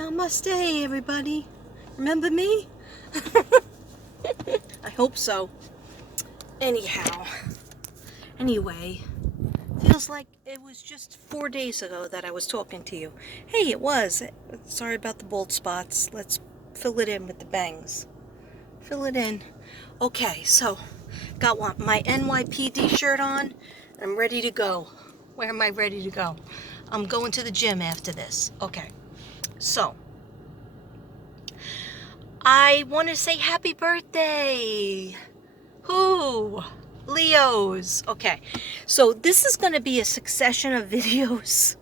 Namaste, everybody. Remember me? I hope so. Anyway, feels like it was just 4 days ago that I was talking to you. Hey, it was. Sorry about the bald spots. Let's fill it in with the bangs. Fill it in. Okay, so got my NYPD shirt on. I'm ready to go. Where am I ready to go? I'm going to the gym after this. Okay, so I want to say happy birthday. Who? Leos. Okay, so this is going to be a succession of videos,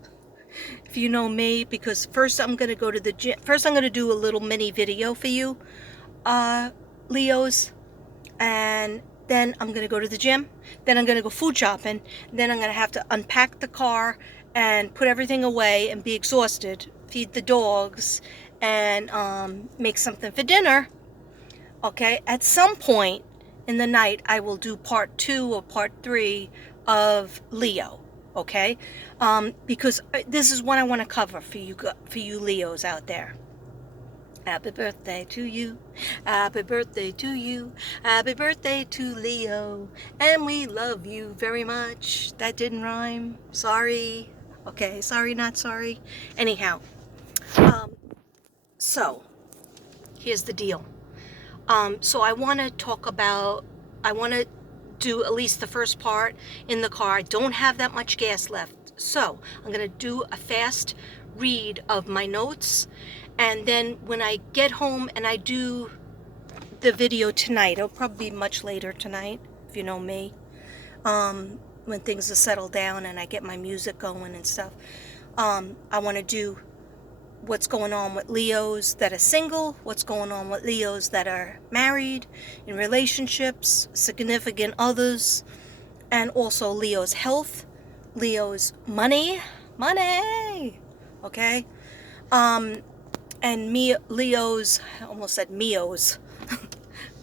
if you know me, because first I'm going to go to the gym. First I'm going to do a little mini video for you, Leos, and then I'm going to go to the gym. Then I'm going to go food shopping. Then I'm going to have to unpack the car and put everything away and be exhausted, feed the dogs, and make something for dinner. Okay, at some point in the night I will do part 2 or part 3 of Leo. Okay, because this is what I want to cover for you Leos out there. Happy birthday to you, happy birthday to you, happy birthday to Leo, and we love you very much. That didn't rhyme, sorry. Okay, sorry not sorry. Anyhow, so here's the deal. So I want to do at least the first part in the car. I don't have that much gas left, so I'm going to do a fast read of my notes, and then when I get home and I do the video tonight, it'll probably be much later tonight, if you know me, when things are settled down and I get my music going and stuff. I want to do what's going on with Leos that are single, what's going on with Leos that are married, in relationships, significant others, and also Leo's health, Leo's money, okay? And Leo's, I almost said Mio's,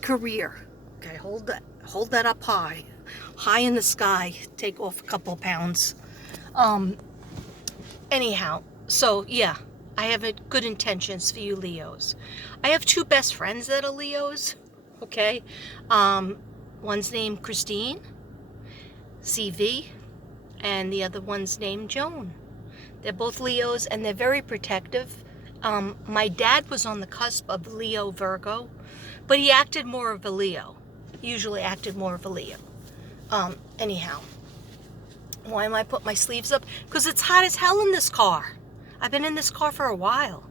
career. Okay, hold that up high in the sky, take off a couple of pounds. Anyhow, so yeah, I have good intentions for you Leos. I have 2 best friends that are Leos, okay? One's named Christine, CV, and the other one's named Joan. They're both Leos, and they're very protective. My dad was on the cusp of Leo Virgo, but he acted more of a Leo. He usually acted more of a Leo. Anyhow, why am I putting my sleeves up? Because it's hot as hell in this car. I've been in this car for a while.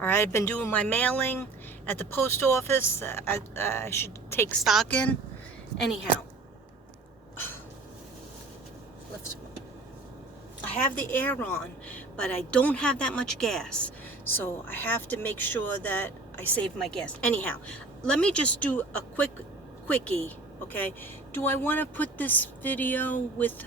All right, I've been doing my mailing at the post office. I should take stock in. Anyhow, I have the air on, but I don't have that much gas. So I have to make sure that I save my gas. Anyhow, let me just do a quickie, okay? Do I want to put this video with...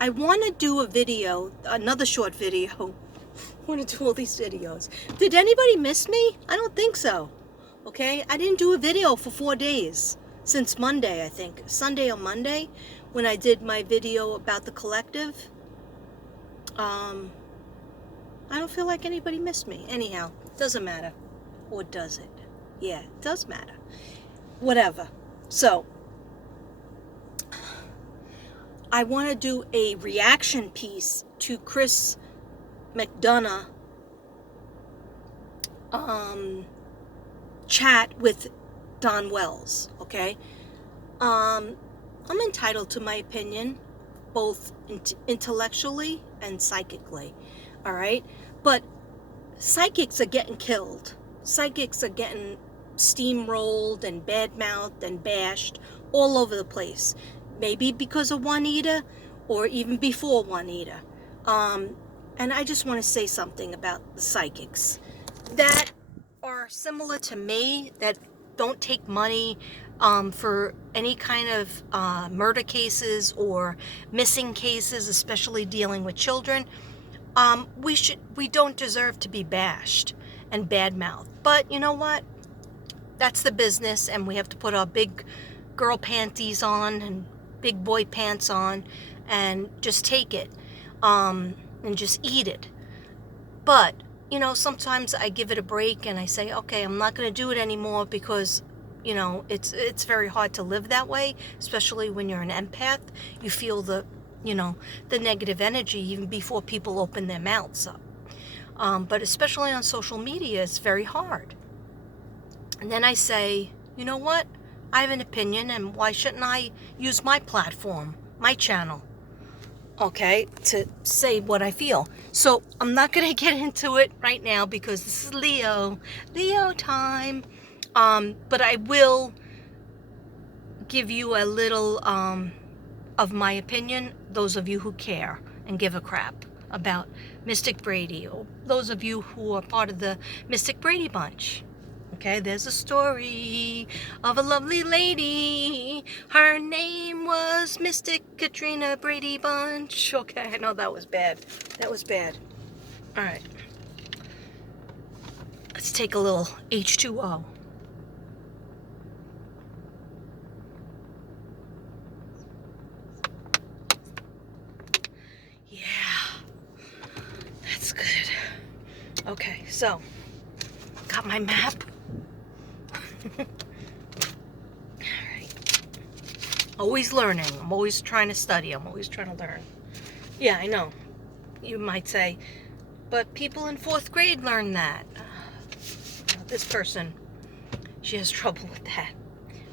I want to do a video, another short video. I want to do all these videos. Did anybody miss me? I don't think so. Okay, I didn't do a video for 4 days since Monday, I think, Sunday or Monday, when I did my video about the collective. I don't feel like anybody missed me. Anyhow, doesn't matter. Or does it? Yeah, it does matter. Whatever. So I want to do a reaction piece to Chris McDonough chat with Don Wells, okay? I'm entitled to my opinion, both intellectually and psychically, all right? But psychics are getting killed. Psychics are getting steamrolled and badmouthed and bashed all over the place. Maybe because of Juanita, or even before Juanita. And I just want to say something about the psychics that are similar to me, that don't take money for any kind of murder cases or missing cases, especially dealing with children. We don't deserve to be bashed and badmouthed. But you know what? That's the business, and we have to put our big girl panties on and big boy pants on and just take it and just eat it. But you know, sometimes I give it a break and I say, okay, I'm not going to do it anymore because, you know, it's very hard to live that way, especially when you're an empath. You feel the, you know, the negative energy even before people open their mouths up. But especially on social media, it's very hard. And then I say, you know what? I have an opinion, and why shouldn't I use my platform, my channel, okay, to say what I feel? So I'm not going to get into it right now because this is Leo time. But I will give you a little of my opinion, those of you who care and give a crap about Mystic Brady, or those of you who are part of the Mystic Brady bunch. Okay, there's a story of a lovely lady. Her name was Mystic Katrina Brady Bunch. Okay, I know that was bad. That was bad. All right. Let's take a little H2O. That's good. Okay, so got my map. Alright. Always learning. I'm always trying to study. I'm always trying to learn. Yeah, I know. You might say, but people in 4th grade learn that. This person, she has trouble with that.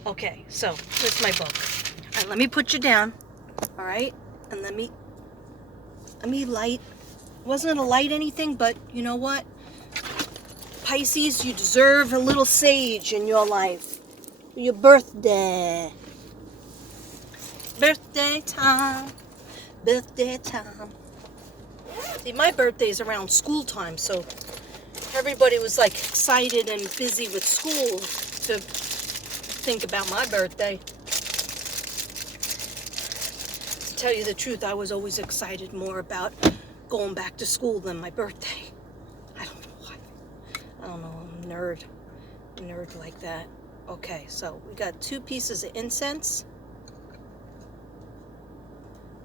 Okay, so here's my book. Alright, let me put you down. Alright? And let me light. Wasn't a light anything, but you know what? Pisces, you deserve a little sage in your life. Your birthday. Birthday time. Birthday time. See, my birthday's around school time, so everybody was like excited and busy with school to think about my birthday. To tell you the truth, I was always excited more about going back to school than my birthday. I don't know why. I don't know, I'm a nerd like that. Okay, so we got 2 pieces of incense.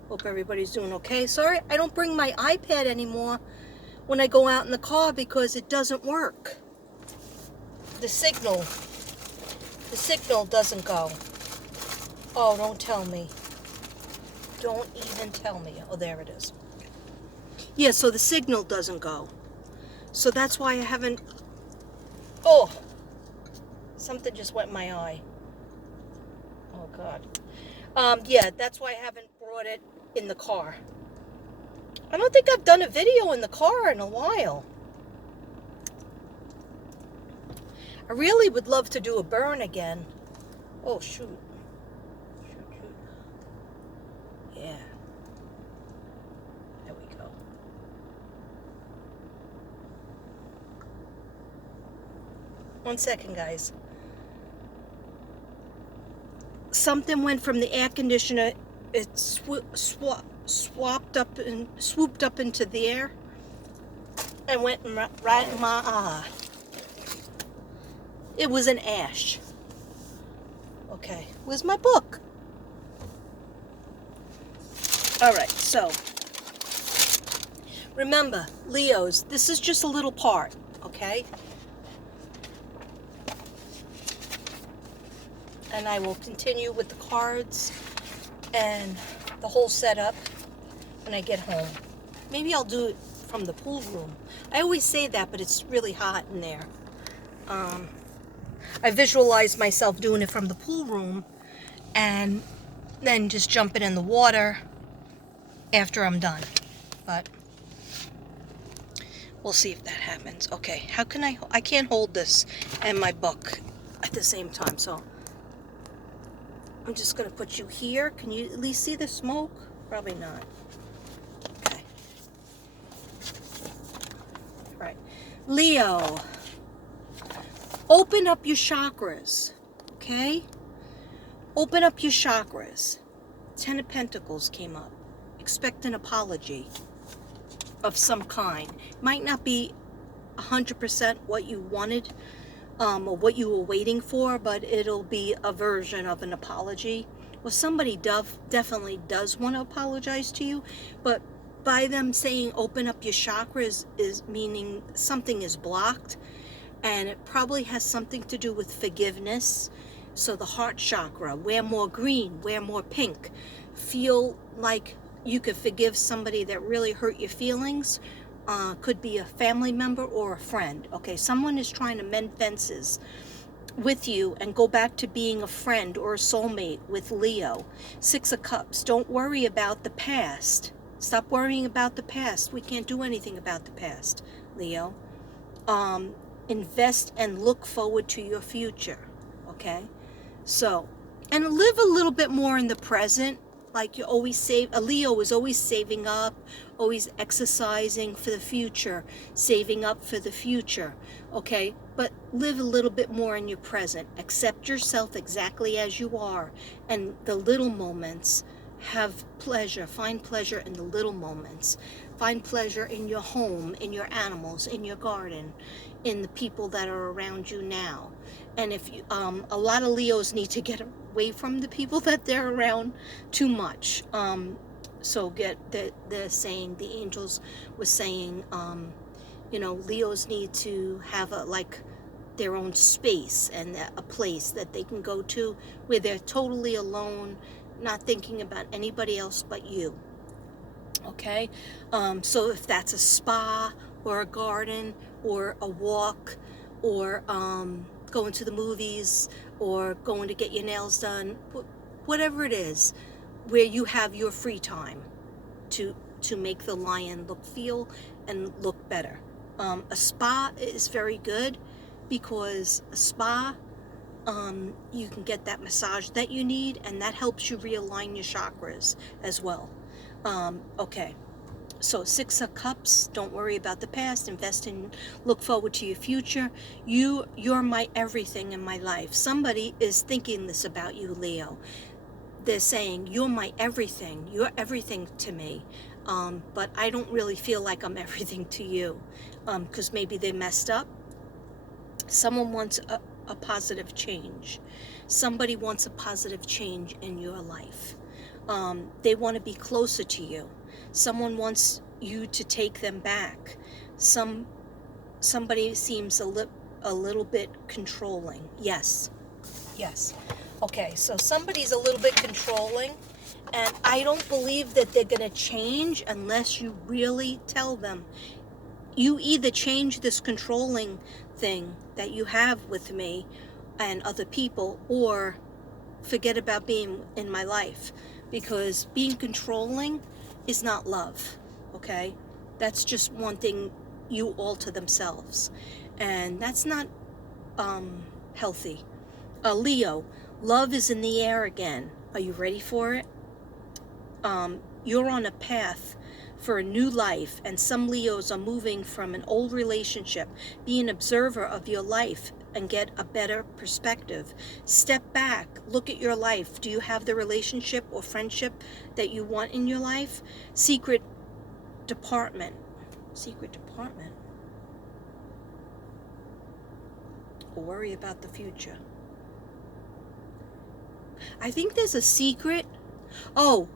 Hope everybody's doing okay. Sorry, I don't bring my iPad anymore when I go out in the car because it doesn't work. The signal doesn't go. Oh, don't tell me. Don't even tell me. Oh, there it is. Yeah, so the signal doesn't go. So that's why I haven't... Oh! Something just went in my eye. Oh, God. Yeah, that's why I haven't brought it in the car. I don't think I've done a video in the car in a while. I really would love to do a burn again. Oh, shoot. Yeah. There we go. One second, guys. Something went from the air conditioner. It swooped up into the air and went right in my eye. It was an ash. Okay, where's my book? All right, so remember, Leos, this is just a little part, okay? And I will continue with the cards and the whole setup when I get home. Maybe I'll do it from the pool room. I always say that, but it's really hot in there. I visualize myself doing it from the pool room and then just jumping in the water after I'm done. But we'll see if that happens. Okay, how can I can't hold this and my book at the same time, so I'm just going to put you here. Can you at least see the smoke? Probably not. Okay. All right. Leo, open up your chakras, okay? Open up your chakras. 10 of Pentacles came up. Expect an apology of some kind. Might not be 100% what you wanted, or what you were waiting for, but it'll be a version of an apology. Well, somebody definitely does want to apologize to you, but by them saying open up your chakras is meaning something is blocked, and it probably has something to do with forgiveness. So the heart chakra, wear more green, wear more pink, feel like you could forgive somebody that really hurt your feelings. Could be a family member or a friend. Okay, someone is trying to mend fences with you and go back to being a friend or a soulmate with Leo. Six of Cups, don't worry about the past. Stop worrying about the past. We can't do anything about the past, Leo. Invest and look forward to your future, okay? So, and live a little bit more in the present. Like you always save, a Leo is always saving up, always exercising for the future, saving up for the future, okay? But live a little bit more in your present. Accept yourself exactly as you are, and the little moments. Have pleasure, find pleasure in the little moments. Find pleasure in your home, in your animals, in your garden, in the people that are around you now. And if you, a lot of Leos need to get away from the people that they're around too much. So they're saying, the angels was saying, you know, Leos need to have their own space and a place that they can go to where they're totally alone, not thinking about anybody else but you. Okay, so if that's a spa or a garden or a walk or going to the movies or going to get your nails done, whatever it is, where you have your free time to make the lion feel and look better. A spa is very good because a spa, you can get that massage that you need, and that helps you realign your chakras as well. Okay, so Six of Cups, don't worry about the past, invest in, look forward to your future. You're my everything in my life. Somebody is thinking this about you, Leo. They're saying, you're my everything, you're everything to me, but I don't really feel like I'm everything to you, because maybe they messed up. Someone wants a positive change. Somebody wants a positive change in your life. They want to be closer to you. Someone wants you to take them back. Somebody seems a little bit controlling. Yes. Okay, so somebody's a little bit controlling, and I don't believe that they're going to change unless you really tell them. You either change this controlling thing that you have with me and other people, or forget about being in my life, because being controlling is not love, okay? That's just wanting you all to themselves, and that's not healthy. Leo, love is in the air again. Are you ready for it? You're on a path for a new life, and some Leos are moving from an old relationship. Be an observer of your life and get a better perspective. Step back, look at your life. Do you have the relationship or friendship that you want in your life? Secret department. Or worry about the future. I think there's a secret. Oh,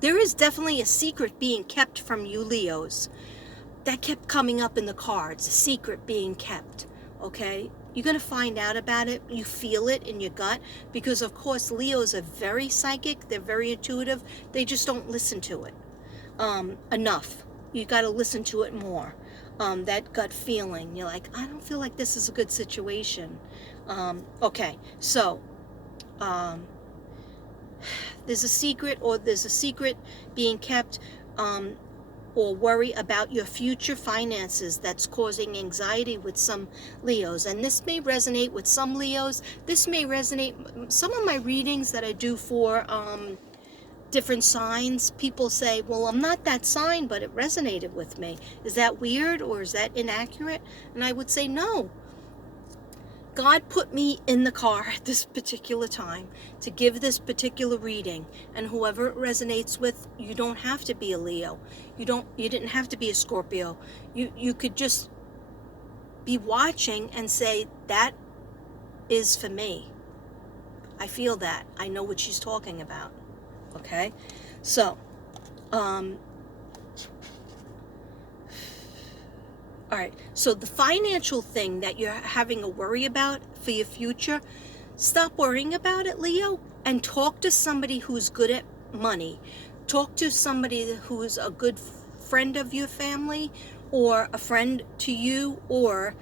there is definitely a secret being kept from you Leos. That kept coming up in the cards, a secret being kept, okay? You're going to find out about it. You feel it in your gut, because of course Leos are very psychic. They're very intuitive. They just don't listen to it enough. You got to listen to it more. That gut feeling. You're like, I don't feel like this is a good situation. Okay, so there's a secret being kept, or worry about your future finances that's causing anxiety with some Leos. And this may resonate with some Leos. This may resonate, some of my readings that I do for different signs, people say, well, I'm not that sign, but it resonated with me. Is that weird, or is that inaccurate? And I would say, no. God put me in the car at this particular time to give this particular reading, and whoever it resonates with, you don't have to be a Leo. You didn't have to be a Scorpio. You could just be watching and say, that is for me. I feel that. I know what she's talking about. Okay? So, All right, so the financial thing that you're having a worry about for your future, stop worrying about it, Leo, and talk to somebody who's good at money. Talk to somebody who's a good friend of your family, or a friend to you, or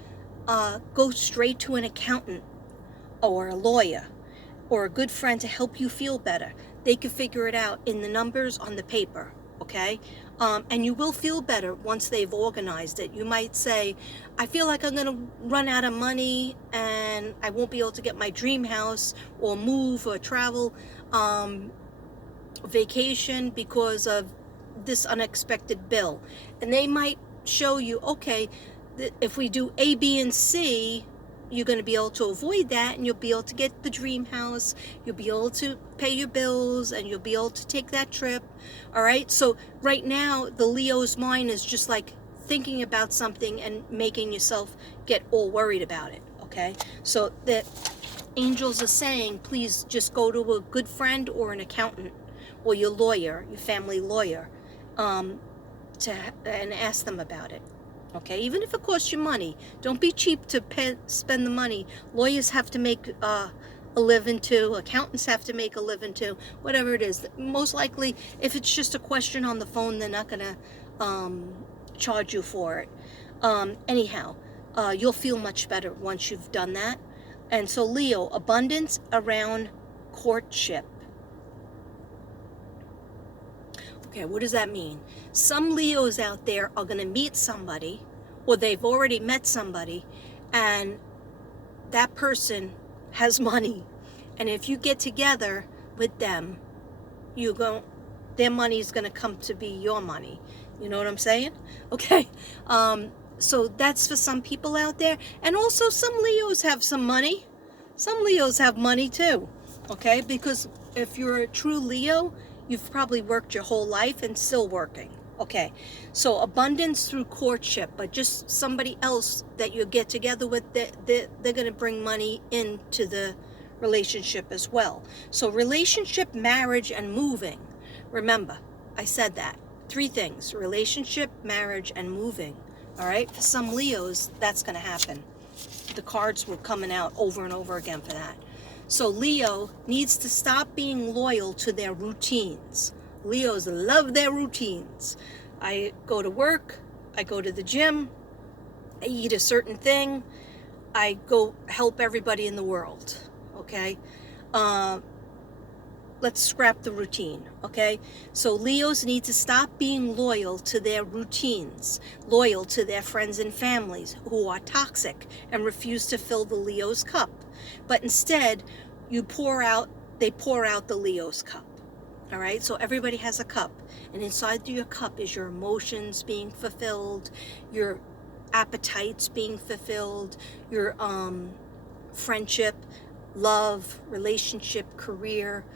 go straight to an accountant or a lawyer or a good friend to help you feel better. They can figure it out in the numbers on the paper, okay? And you will feel better once they've organized it. You might say, I feel like I'm going to run out of money and I won't be able to get my dream house or move or travel, vacation because of this unexpected bill. And they might show you, okay, if we do A, B, and C, you're going to be able to avoid that, and you'll be able to get the dream house, you'll be able to pay your bills, and you'll be able to take that trip. All right, so right now the Leo's mind is just like thinking about something and making yourself get all worried about it. Okay, so the angels are saying, please just go to a good friend or an accountant or your lawyer, your family lawyer, and ask them about it. Okay, even if it costs you money, don't be cheap to spend the money. Lawyers have to make a living too. Accountants have to make a living too. Whatever it is, most likely, if it's just a question on the phone, they're not gonna charge you for it. Anyhow, you'll feel much better once you've done that. And so, Leo, abundance around courtship. Okay, what does that mean? Some Leos out there are going to meet somebody, or they've already met somebody, and that person has money. And if you get together with them, their money is going to come to be your money. You know what I'm saying? Okay. So that's for some people out there. And also some Leos have some money. Some Leos have money too. Okay, because if you're a true Leo, you've probably worked your whole life and still working. Okay, so abundance through courtship, but just somebody else that you get together with, they're going to bring money into the relationship as well. So relationship, marriage, and moving. Remember, I said that. 3 things: relationship, marriage, and moving. All right, for some Leos, that's going to happen. The cards were coming out over and over again for that. So Leo needs to stop being loyal to their routines. Leos love their routines. I go to work, I go to the gym, I eat a certain thing, I go help everybody in the world, okay? Let's scrap the routine, okay? So Leos need to stop being loyal to their routines, loyal to their friends and families who are toxic and refuse to fill the Leo's cup. But instead, they pour out the Leo's cup. All right, so everybody has a cup, and inside your cup is your emotions being fulfilled, your appetites being fulfilled, your friendship, love, relationship, career,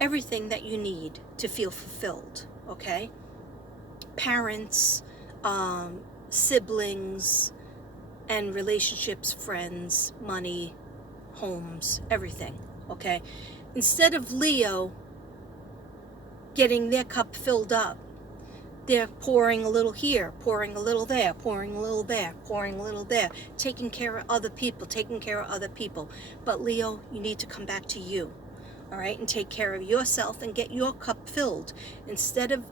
everything that you need to feel fulfilled. Okay, parents, siblings, and relationships, friends, money, homes, everything. Okay, instead of Leo getting their cup filled up, they're pouring a little here, pouring a little there, pouring a little there, pouring a little there, taking care of other people. But Leo, you need to come back to you, all right, and take care of yourself and get your cup filled instead of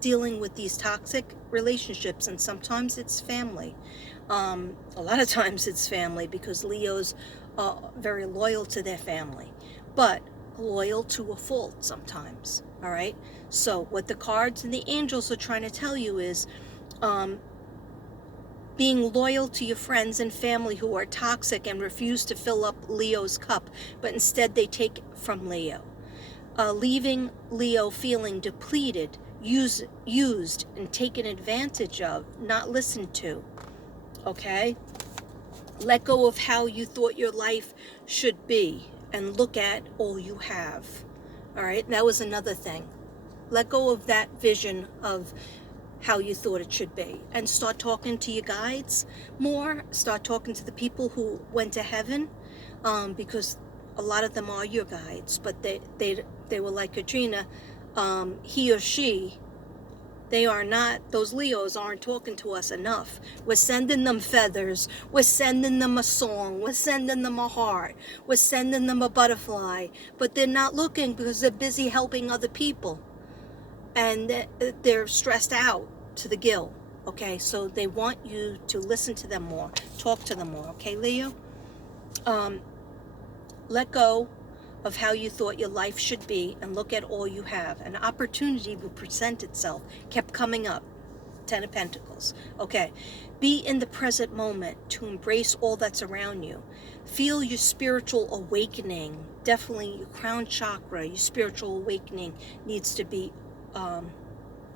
dealing with these toxic relationships. And sometimes it's family. A lot of times it's family, because Leos are very loyal to their family, but loyal to a fault sometimes. All right, so what the cards and the angels are trying to tell you is being loyal to your friends and family who are toxic and refuse to fill up Leo's cup, but instead they take from Leo, leaving Leo feeling depleted, used and taken advantage of, not listened to. Okay, let go of how you thought your life should be and look at all you have. All right, that was another thing. Let go of that vision of how you thought it should be, and start talking to your guides more. Start talking to the people who went to heaven, because a lot of them are your guides, but they were like Katrina. He or she They are not, those Leos aren't talking to us enough. We're sending them feathers. We're sending them a song. We're sending them a heart. We're sending them a butterfly. But they're not looking because they're busy helping other people. And they're stressed out to the gill. Okay, so they want you to listen to them more. Talk to them more. Okay, Leo? Let go of how you thought your life should be and look at all you have. An opportunity will present itself. Kept coming up. 10 of Pentacles. Okay. Be in the present moment to embrace all that's around you. Feel your spiritual awakening. Definitely your crown chakra, your spiritual awakening needs to be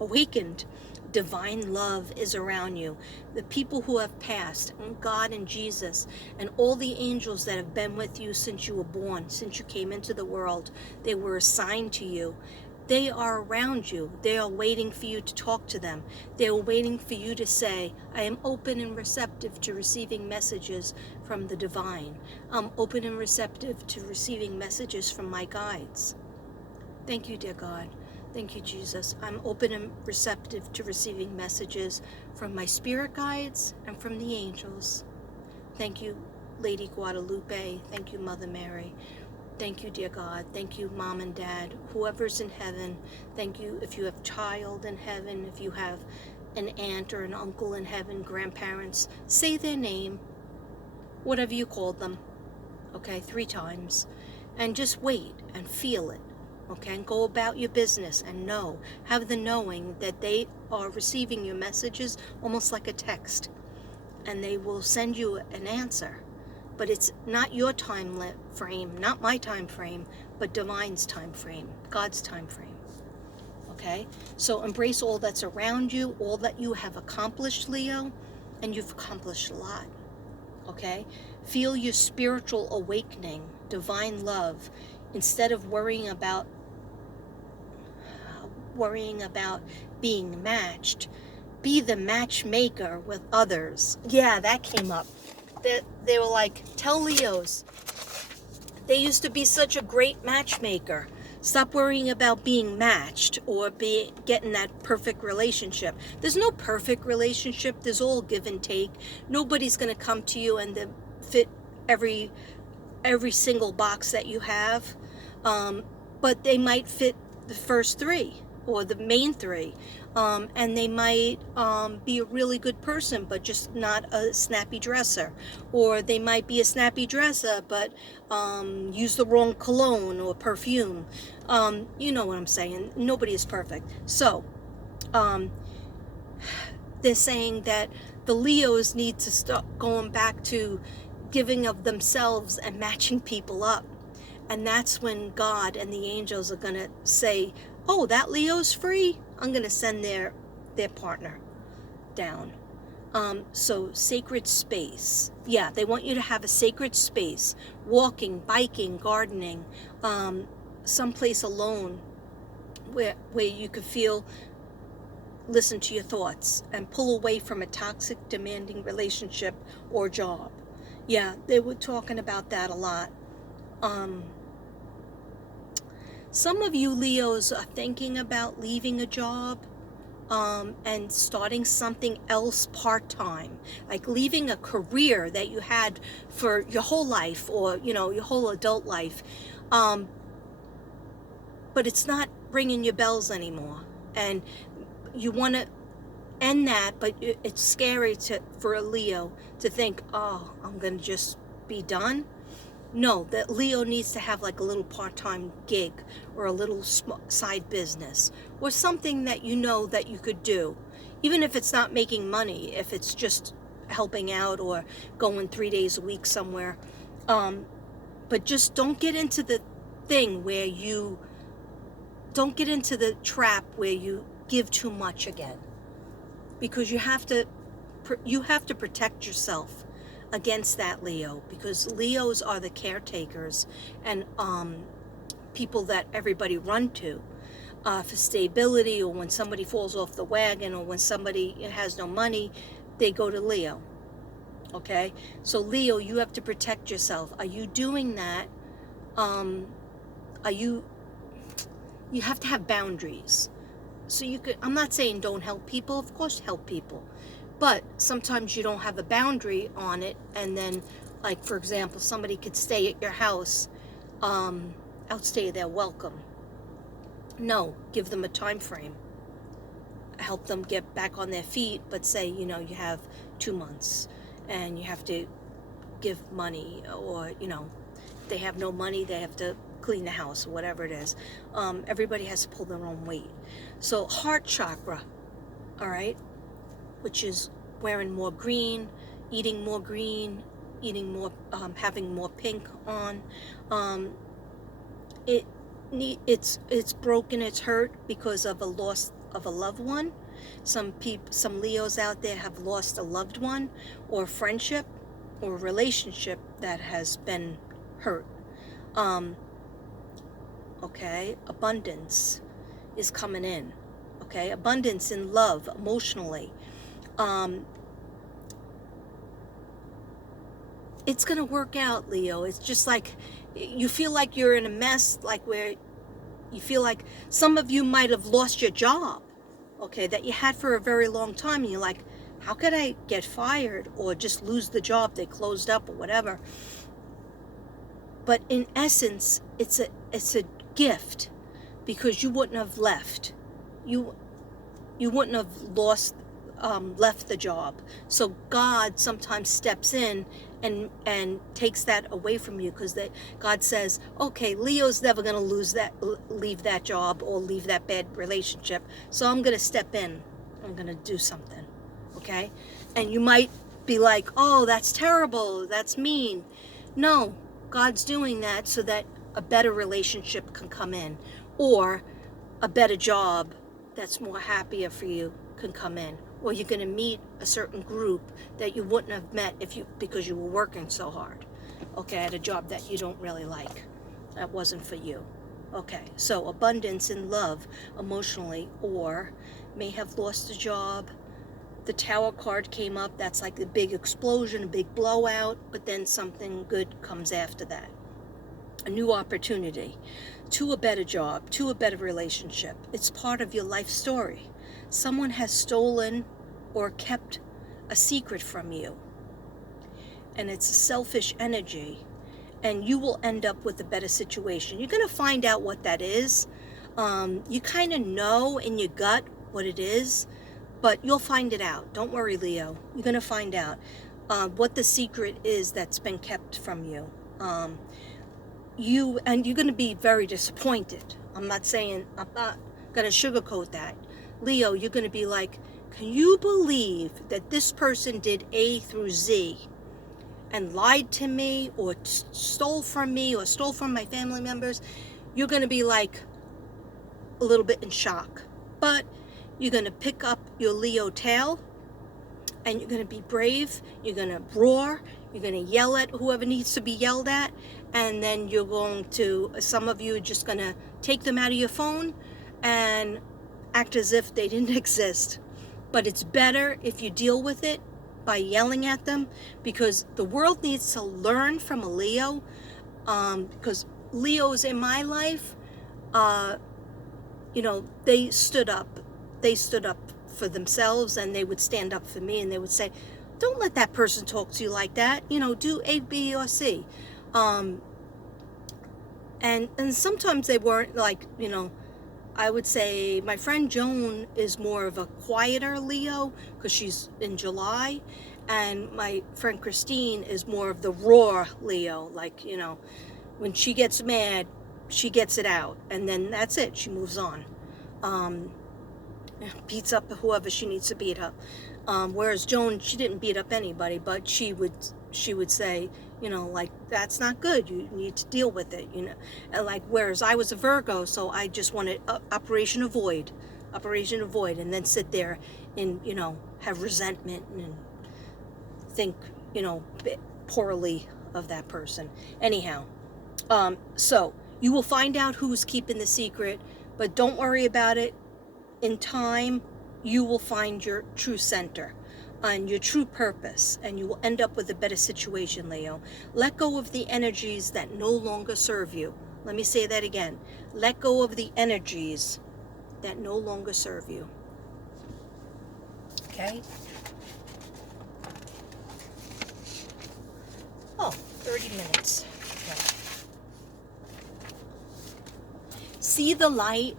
awakened. Divine love is around you. The people who have passed, and God and Jesus, and all the angels that have been with you since you were born, since you came into the world, they were assigned to you. They are around you. They are waiting for you to talk to them. They are waiting for you to say, I am open and receptive to receiving messages from the divine. I'm open and receptive to receiving messages from my guides. Thank you, dear God. Thank you, Jesus. I'm open and receptive to receiving messages from my spirit guides and from the angels. Thank you, Lady Guadalupe. Thank you, Mother Mary. Thank you, dear God. Thank you, Mom and Dad. Whoever's in heaven, thank you. If you have a child in heaven, if you have an aunt or an uncle in heaven, grandparents, say their name, whatever you called them, okay, 3 times. And just wait and feel it. Okay, and go about your business and have the knowing that they are receiving your messages almost like a text, and they will send you an answer. But it's not your time frame, not my time frame, but divine's time frame, God's time frame. Okay, so embrace all that's around you, all that you have accomplished, Leo, and you've accomplished a lot. Okay, feel your spiritual awakening, divine love, instead of worrying about being matched. Be the matchmaker with others. Yeah, that came up. They were like, tell Leos, they used to be such a great matchmaker. Stop worrying about being matched or getting that perfect relationship. There's no perfect relationship. There's all give and take. Nobody's going to come to you and fit every single box that you have. But they might fit the first 3 or the main 3. And they might be a really good person, but just not a snappy dresser. Or they might be a snappy dresser, but use the wrong cologne or perfume. You know what I'm saying. Nobody is perfect. So they're saying that the Leos need to start going back to giving of themselves and matching people up. And that's when God and the angels are going to say, oh, that Leo's free. I'm going to send their partner down. So sacred space. Yeah, they want you to have a sacred space. Walking, biking, gardening, someplace alone where you could listen to your thoughts and pull away from a toxic, demanding relationship or job. Yeah, they were talking about that a lot. Some of you Leos are thinking about leaving a job and starting something else part-time, like leaving a career that you had for your whole life or, your whole adult life. But it's not ringing your bells anymore. And you want to end that, but it's scary for a Leo to think, oh, I'm going to just be done. No, that Leo needs to have like a little part-time gig or a little side business or something that that you could do, even if it's not making money, if it's just helping out or going 3 days a week somewhere. But just don't get into the trap where you give too much again, because you have to protect yourself against that, Leo, because Leos are the caretakers and people that everybody run to for stability, or when somebody falls off the wagon, or when somebody has no money, they go to Leo. Okay, so Leo, you have to protect yourself. Are you doing that? You have to have boundaries. so you could, I'm not saying don't help people, of course help people, but sometimes you don't have a boundary on it, and then, like, for example, somebody could stay at your house, outstay their welcome. No, give them a time frame. Help them get back on their feet, but say, you know, you have 2 months and you have to give money, or, you know, if they have no money, they have to clean the house, or whatever it is. Everybody has to pull their own weight. So heart chakra, all right, which is wearing more green, eating more green, eating more, having more pink on. It's broken, it's hurt because of a loss of a loved one. Some Leos out there have lost a loved one, or friendship, or relationship that has been hurt. Okay, abundance is coming in. Okay, abundance in love, emotionally. It's gonna work out, Leo. It's just like you feel like you're in a mess, like where you feel like some of you might have lost your job, okay, that you had for a very long time, and you're like, how could I get fired or just lose the job? They closed up or whatever. But in essence, it's a gift, because you wouldn't have left. You wouldn't have left the job. So God sometimes steps in and takes that away from you, because God says, okay, Leo's never going to leave that job or leave that bad relationship, so I'm going to step in. I'm going to do something, okay? And you might be like, oh, that's terrible, that's mean. No, God's doing that so that a better relationship can come in, or a better job that's more happier for you can come in, or you're going to meet a certain group that you wouldn't have met because you were working so hard, okay, at a job that you don't really like, that wasn't for you. Okay, so abundance in love, emotionally, or may have lost a job. The Tower card came up. That's like a big explosion, a big blowout, but then something good comes after that. A new opportunity to a better job, to a better relationship. It's part of your life story. Someone has stolen or kept a secret from you, and it's a selfish energy, and you will end up with a better situation. You're going to find out what that is. You kind of know in your gut what it is, but you'll find it out. Don't worry, Leo. You're going to find out what the secret is that's been kept from you. You're going to be very disappointed. I'm not going to sugarcoat that. Leo, you're going to be like, can you believe that this person did A through Z and lied to me, or stole from me, or stole from my family members? You're going to be like a little bit in shock. But you're going to pick up your Leo tail, and you're going to be brave. You're going to roar. You're going to yell at whoever needs to be yelled at. And then you're going to, some of you are just going to take them out of your phone and act as if they didn't exist. But it's better if you deal with it by yelling at them, because the world needs to learn from a Leo. Because Leos in my life, you know, they stood up for themselves, and they would stand up for me, and they would say, don't let that person talk to you like that, you know, do A, B, or C. And sometimes they weren't, like, you know, I would say my friend Joan is more of a quieter Leo, because she's in July, and my friend Christine is more of the roar Leo, like, you know, when she gets mad, she gets it out, and then that's it, she moves on. Beats up whoever she needs to beat up. Whereas Joan, she didn't beat up anybody, but she would say, you know, like, that's not good, you need to deal with it, you know. And like, whereas I was a Virgo, so I just wanted Operation Avoid, and then sit there and, you know, have resentment and think, you know, poorly of that person. Anyhow, so you will find out who's keeping the secret, but don't worry about it. In time, you will find your true center and your true purpose, and you will end up with a better situation, Leo. Let go of the energies that no longer serve you. Let me say that again. Let go of the energies that no longer serve you. Okay? Oh, 30 minutes. Okay. See the light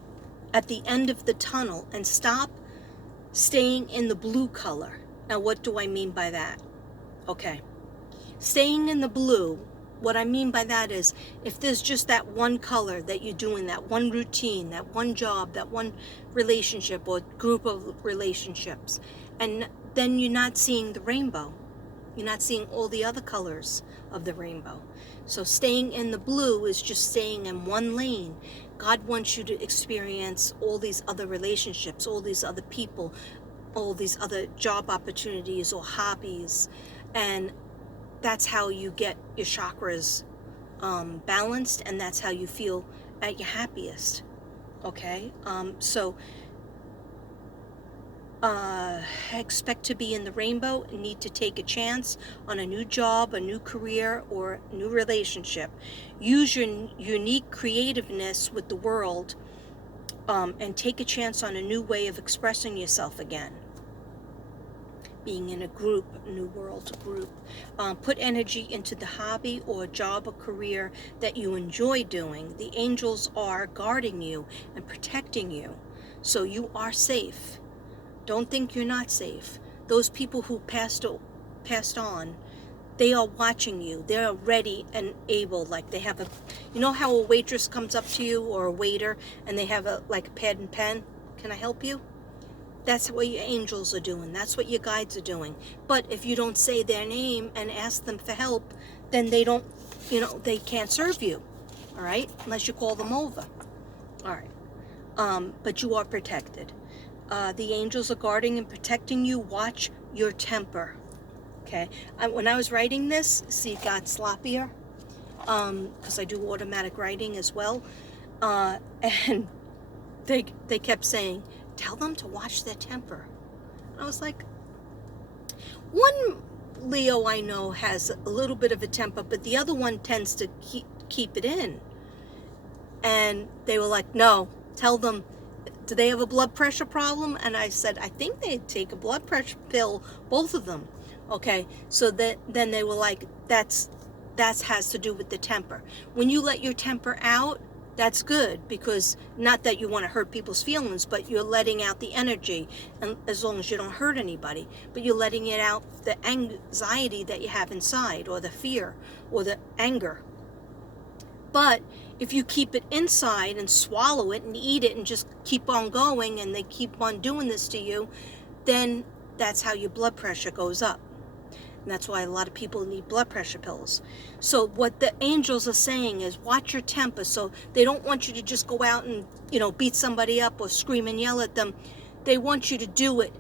at the end of the tunnel and stop staying in the blue color. Now, what do I mean by that? Okay. Staying in the blue, what I mean by that is if there's just that one color that you're doing, that one routine, that one job, that one relationship or group of relationships, and then you're not seeing the rainbow. You're not seeing all the other colors of the rainbow. So staying in the blue is just staying in one lane. God wants you to experience all these other relationships, all these other people, all these other job opportunities or hobbies. And that's how you get your chakras balanced, and that's how you feel at your happiest. Okay? Expect to be in the rainbow and need to take a chance on a new job, a new career, or new relationship. Use your unique creativeness with the world and take a chance on a new way of expressing yourself again. Being in a group, new world group. Put energy into the hobby or job or career that you enjoy doing. The angels are guarding you and protecting you, so you are safe. Don't think you're not safe. Those people who passed on, they are watching you. They are ready and able. Like they have you know how a waitress comes up to you or a waiter and they have a pad and pen? Can I help you? That's what your angels are doing. That's what your guides are doing. But if you don't say their name and ask them for help, then they don't, they can't serve you. All right? Unless you call them over. All right. But you are protected. The angels are guarding and protecting you. Watch your temper. Okay. When I was writing this, see, it got sloppier because I do automatic writing as well. And they kept saying, tell them to watch their temper. I was like, one Leo I know has a little bit of a temper, but the other one tends to keep it in. And they were like, no, tell them, do they have a blood pressure problem? And I said, I think they take a blood pressure pill, both of them. Okay, so then they were like, that has to do with the temper. When you let your temper out, that's good, because not that you want to hurt people's feelings, but you're letting out the energy, and as long as you don't hurt anybody, but you're letting it out, the anxiety that you have inside, or the fear, or the anger. But if you keep it inside and swallow it and eat it and just keep on going, and they keep on doing this to you, then that's how your blood pressure goes up. And that's why a lot of people need blood pressure pills. So what the angels are saying is watch your temper. So they don't want you to just go out and, beat somebody up or scream and yell at them. They want you to do it